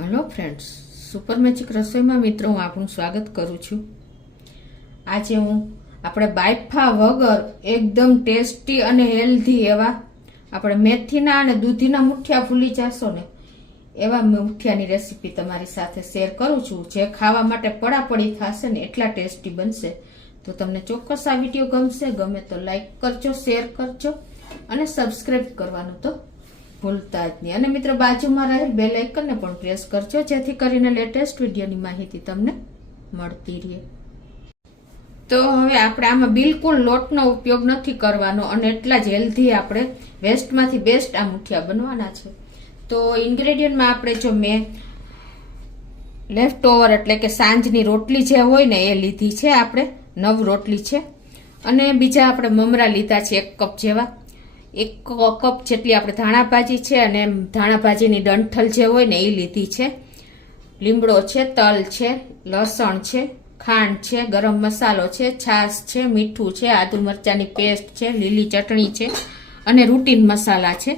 Hello friends, super magic રસોઈમાં મિત્રો હું આપણું સ્વાગત કરું છું. આજે હું આપણે બાયફા વગર એકદમ ટેસ્ટી અને હેલ્ધી એવા આપણે મેથીના અને દૂધીના મુઠિયા ભૂલી જશો ને એવા મુઠિયાની રેસીપી તમારી સાથે શેર કરું છું, જે ખાવા માટે પડાપડી થશે ને એટલા ટેસ્ટી બનશે. તો તમને ચોક્કસ આ વિડીયો ગમશે. ગમે તો લાઈક કરજો, શેર કરજો અને સબસ્ક્રાઈબ કરવાનું તો ભૂલતા જ નહીં. અને મિત્રો બાજુમાં રહેલ બેલ આઇકનને પણ પ્રેસ કરજો, જેથી કરીને લેટેસ્ટ વિડીયોની માહિતી તમને મળતી રહે. તો હવે આપણે આમાં બિલકુલ લોટનો ઉપયોગ નથી કરવાનો અને એટલા જ હેલ્ધી આપણે વેસ્ટમાંથી બેસ્ટ આ મુઠિયા બનવાના છે. તો ઇન્ગ્રેડિયન્ટમાં આપણે જો મેં લેફ્ટ ઓવર એટલે કે સાંજની રોટલી જે હોય ને એ લીધી છે, આપણે 9 રોટલી છે. અને બીજા આપણે મમરા લીધા છે 1 કપ જેવા. 1 કપ જેટલી આપણે ધાણાભાજી છે અને ધાણાભાજીની ડંઠલ જે હોય ને એ લીધી છે. લીમડો છે, તલ છે, લસણ છે, ખાંડ છે, ગરમ મસાલો છે, છાશ છે, મીઠું છે, આદુ મરચાંની પેસ્ટ છે, લીલી ચટણી છે અને રૂટીન મસાલા છે.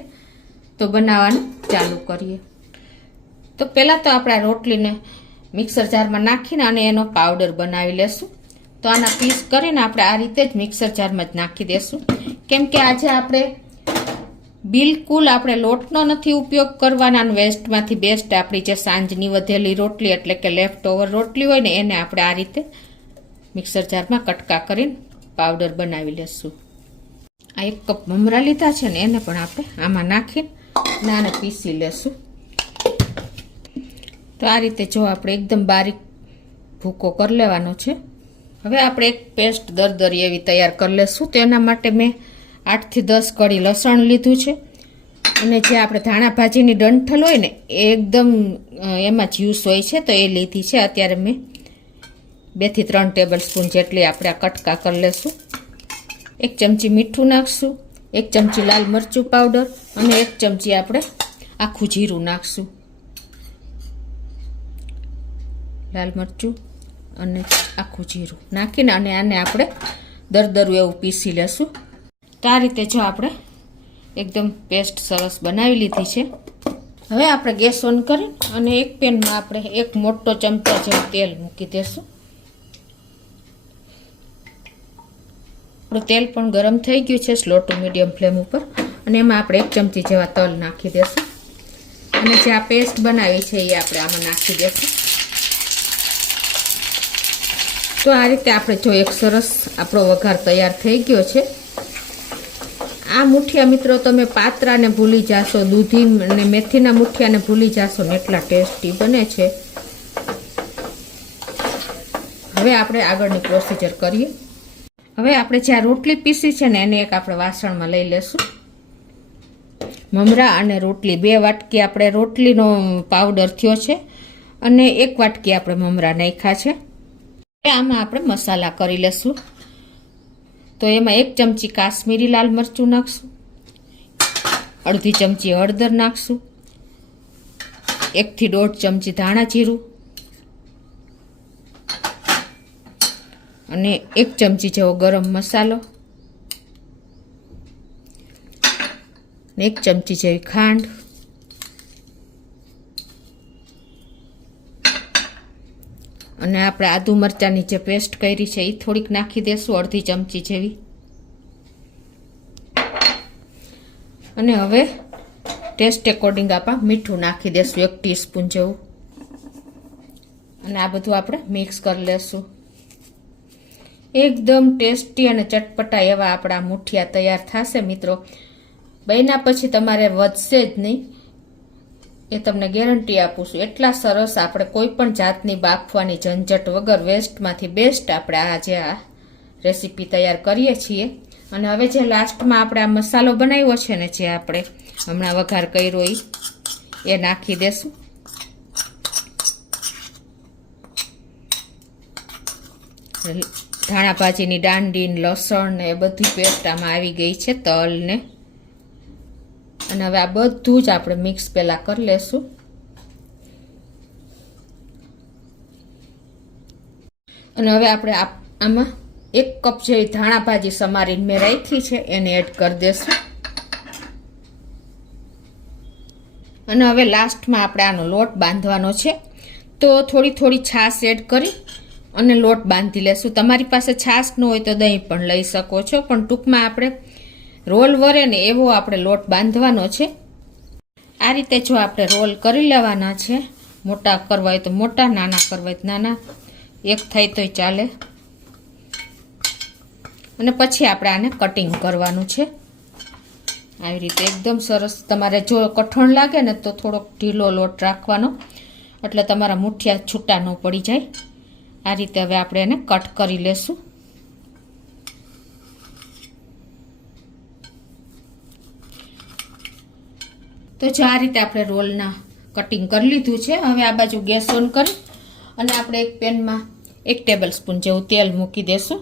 તો બનાવવાનું ચાલુ કરીએ. તો પહેલાં તો આપણે આ રોટલીને મિક્સર જારમાં નાખીને અને એનો પાવડર બનાવી લેશું. તો આના પીસ કરીને આપણે આ રીતે જ મિક્સર જારમાં જ નાખી દેશું, કેમ કે આજે આપણે બિલકુલ આપણે લોટનો નથી ઉપયોગ કરવાના. વેસ્ટમાંથી બેસ્ટ આપણી જે સાંજની વધેલી રોટલી એટલે કે લેફ્ટ ઓવર રોટલી હોય ને એને આપણે આ રીતે મિક્સર જારમાં કટકા કરીને પાવડર બનાવી લેશું. આ 1 કપ મમરા લીધા છે ને એને પણ આપણે આમાં નાખીને આને પીસી લેશું. તો આ રીતે જો આપણે એકદમ બારીક ભૂકો કરી લેવાનો છે. હવે આપણે એક પેસ્ટ દરદરી એવી તૈયાર કરી લેશું. તો એના માટે મેં 8 થી 10 કળી લસણ લીધું છે અને જે આપણે ધાણાભાજીની ડંઠલ હોય ને એ એકદમ એમાં જ્યુસ હોય છે તો એ લીધી છે. અત્યારે મેં 2 થી 3 ટેબલ સ્પૂન જેટલી આપણે આ કટકા કરી લેશું. 1 ચમચી મીઠું નાખશું, 1 ચમચી લાલ મરચું પાવડર અને 1 ચમચી આપણે આખું જીરું નાખશું. લાલ મરચું અને આખું જીરું નાખીને અને આને આપણે દરદરું એવું પીસી લેશું. તો આ રીતે જો આપણે એકદમ પેસ્ટ સરસ બનાવી લીધી છે. હવે આપણે ગેસ ઓન કરી અને એક પેનમાં આપણે 1 મોટો ચમચા જેવું તેલ મૂકી દેશું. આપણું તેલ પણ ગરમ થઈ ગયું છે સ્લો ટુ મીડિયમ ફ્લેમ ઉપર. અને એમાં આપણે 1 ચમચી જેવા તલ નાખી દેશું અને જે આ પેસ્ટ બનાવી છે એ આપણે આમાં નાખી દેશું. તો આ રીતે આપણે જો એક સરસ આપણો વઘાર તૈયાર થઈ ગયો છે. આ મુઠિયા મિત્રો તમે પાત્રાને ભૂલી જાશો, દૂધી અને મેથીના મુઠિયાને ભૂલી જાશો ને એટલા ટેસ્ટી બને છે. હવે આપણે આગળની પ્રોસિજર કરીએ. હવે આપણે જે આ રોટલી પીસી છે ને એને એક આપણે વાસણમાં લઈ લેશું. મમરા અને રોટલી 2 વાટકી આપણે રોટલીનો પાવડર થયો છે અને 1 વાટકી આપણે મમરા નાખ્યા છે. આમાં આપણે મસાલા કરી લેશું. તો એમાં 1 ચમચી કાશ્મીરી લાલ મરચું નાખશું, અડધી ચમચી હળદર નાખશું, 1 થી 1.5 ચમચી ધાણા જીરું અને 1 ચમચી જેવો ગરમ મસાલો, 1 ચમચી જેવી ખાંડ અને આપણે આદુ મરચાંની જે પેસ્ટ કરી છે એ થોડીક નાખી દેશું, અડધી ચમચી જેવી. અને હવે ટેસ્ટ એકોર્ડિંગ આપણે મીઠું નાખી દેશું 1 ટીસ્પૂન જેવું. અને આ બધું આપણે મિક્સ કરી લેશું. એકદમ ટેસ્ટી અને ચટપટા એવા આપણા મુઠિયા તૈયાર થશે મિત્રો. બન્યા પછી તમારે વધશે જ નહીં, એ તમને ગેરંટી આપું છું. એટલા સરસ આપણે કોઈ પણ જાતની બાફવાની ઝંઝટ વગર વેસ્ટમાંથી બેસ્ટ આપણે આ રેસીપી તૈયાર કરીએ છીએ. અને હવે જે લાસ્ટમાં આપણે આ મસાલો બનાવ્યો છે ને, જે આપણે હમણાં વઘાર કર્યો એ નાખી દેશું. ધાણાભાજીની દાંડી, લસણ ને એ બધી પેસ્ટ આમાં આવી ગઈ છે, તલ ને. અને હવે આ બધું જ આપણે મિક્સ પહેલા કરી લેશું. અને હવે આપણે આમાં 1 કપ જેવી ધાણાભાજી સમારીને મેં રાખી છે એને એડ કરી દેશું. અને હવે લાસ્ટમાં આપણે આનો લોટ બાંધવાનો છે. તો થોડી થોડી છાશ એડ કરી અને લોટ બાંધી લેશું. તમારી પાસે છાશ ન હોય તો દહીં પણ લઈ શકો છો, પણ ટૂંકમાં આપણે રોલ વરે ને એવો આપણે લોટ બાંધવાનો છે. આ રીતે જો આપણે રોલ કરી લેવાના છે. મોટા કરવા હોય તો મોટા, નાના કરવા હોય તો નાના, એક થાય તોય ચાલે. અને પછી આપણે આને કટિંગ કરવાનું છે આવી રીતે એકદમ સરસ. તમારે જો કઠણ લાગે ને તો થોડોક ઢીલો લોટ રાખવાનો, એટલે તમારા મુઠિયા છૂટા ન પડી જાય. આ રીતે હવે આપણે એને કટ કરી લેશું. તો જો આ રીતે આપણે રોલના કટિંગ કરી લીધું છે. હવે આ બાજુ ગેસ ઓન કરી અને આપણે એક પેનમાં 1 ટેબલ સ્પૂન જેવું તેલ મૂકી દેશું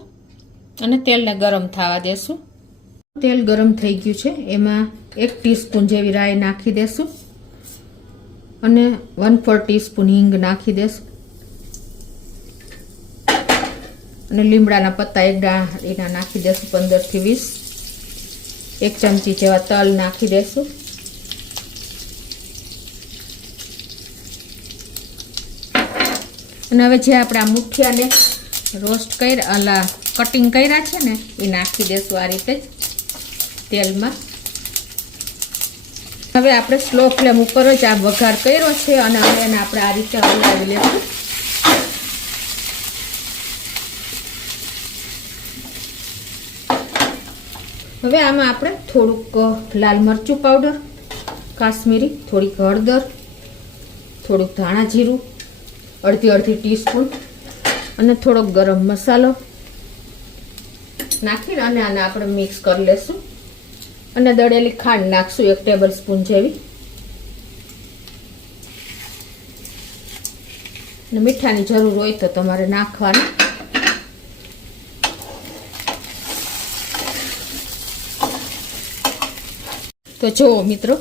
અને તેલને ગરમ થવા દેશું. તેલ ગરમ થઈ ગયું છે, એમાં 1 ટીસ્પૂન જેવી રાઈ નાખી દેશું અને 1/4 ટીસ્પૂન હિંગ નાખી દેશું અને લીમડાના પત્તા 1 ડાળીના નાખી દેશું, 15 થી 20. 1 ચમચી જેવા તલ નાખી દેશું. અને હવે જે આપણે આ મુઠિયાને રોસ્ટ કર્યા, કટિંગ કર્યા છે ને, એ નાખી દેશું આ રીતે જ તેલમાં. હવે આપણે સ્લો ફ્લેમ ઉપર જ આ વઘાર કર્યો છે અને હવે એને આપણે આ રીતે હલાવી લેશું. હવે આમાં આપણે થોડુંક લાલ મરચું પાવડર, કાશ્મીરી, થોડીક હળદર, થોડુંક ધાણા જીરું, અડધી ટીસ્પૂન અને થોડોક ગરમ મસાલો નાખીને અને આને આપણે મિક્સ કરી લેશું. અને દળેલી ખાંડ નાખશું 1 ટેબલ સ્પૂન જેવી. અને મીઠાની જરૂર હોય તો તમારે નાખવાનું. તો જુઓ મિત્રો,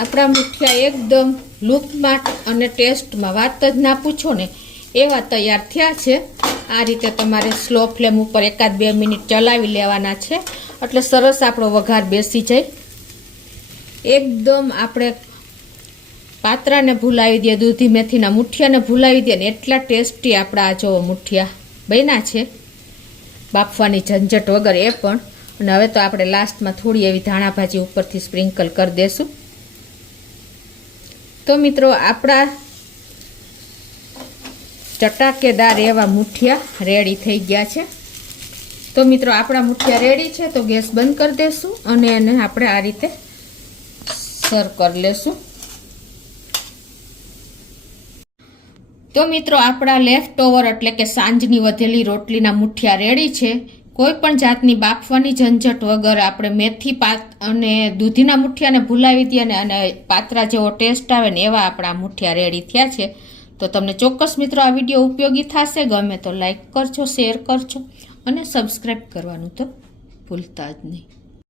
આપણા મુઠિયા એકદમ લૂકમાં અને ટેસ્ટમાં વાત જ ના પૂછો ને એવા તૈયાર થયા છે. આ રીતે તમારે સ્લો ફ્લેમ ઉપર 1-2 મિનિટ ચલાવી લેવાના છે, એટલે સરસ આપણો વઘાર બેસી જાય. એકદમ આપણે પાત્રાને ભૂલાવી દે, દૂધી મેથીના મુઠિયાને ભૂલાવી દે ને એટલા ટેસ્ટી આપણા આ જો મુઠિયા બન્યા છે, બાફવાની ઝંઝટ વગર એ પણ. અને હવે તો આપણે લાસ્ટમાં થોડી એવી ધાણા ભાજી ઉપરથી સ્પ્રિંકલ કરી દેશું. તો મિત્રો, આપણા ચટાકેદાર એવા મુઠિયા રેડી થઈ ગયા છે. તો મિત્રો, આપણા મુઠિયા રેડી છે, તો ગેસ બંધ કરી દેશું અને એને આપણે આ રીતે સર્વ કરી લેશું. તો મિત્રો, આપણા લેફ્ટ ઓવર એટલે કે સાંજની વધેલી રોટલીના મુઠિયા રેડી છે. કોઈ પણ જાતની બાફવાની ઝંઝટ વગર આપણે મેથી પાત અને દૂધીના મુઠિયાને ભૂલાવી દઈએ અને પાત્રા જેવો ટેસ્ટ આવે ને એવા આપણા મુઠિયા રેડી થયા છે. તો તમને ચોક્કસ મિત્રો આ વિડીયો ઉપયોગી થશે. ગમે તો લાઈક કરજો, શેર કરજો અને સબસ્ક્રાઈબ કરવાનું તો ભૂલતા જ નહીં.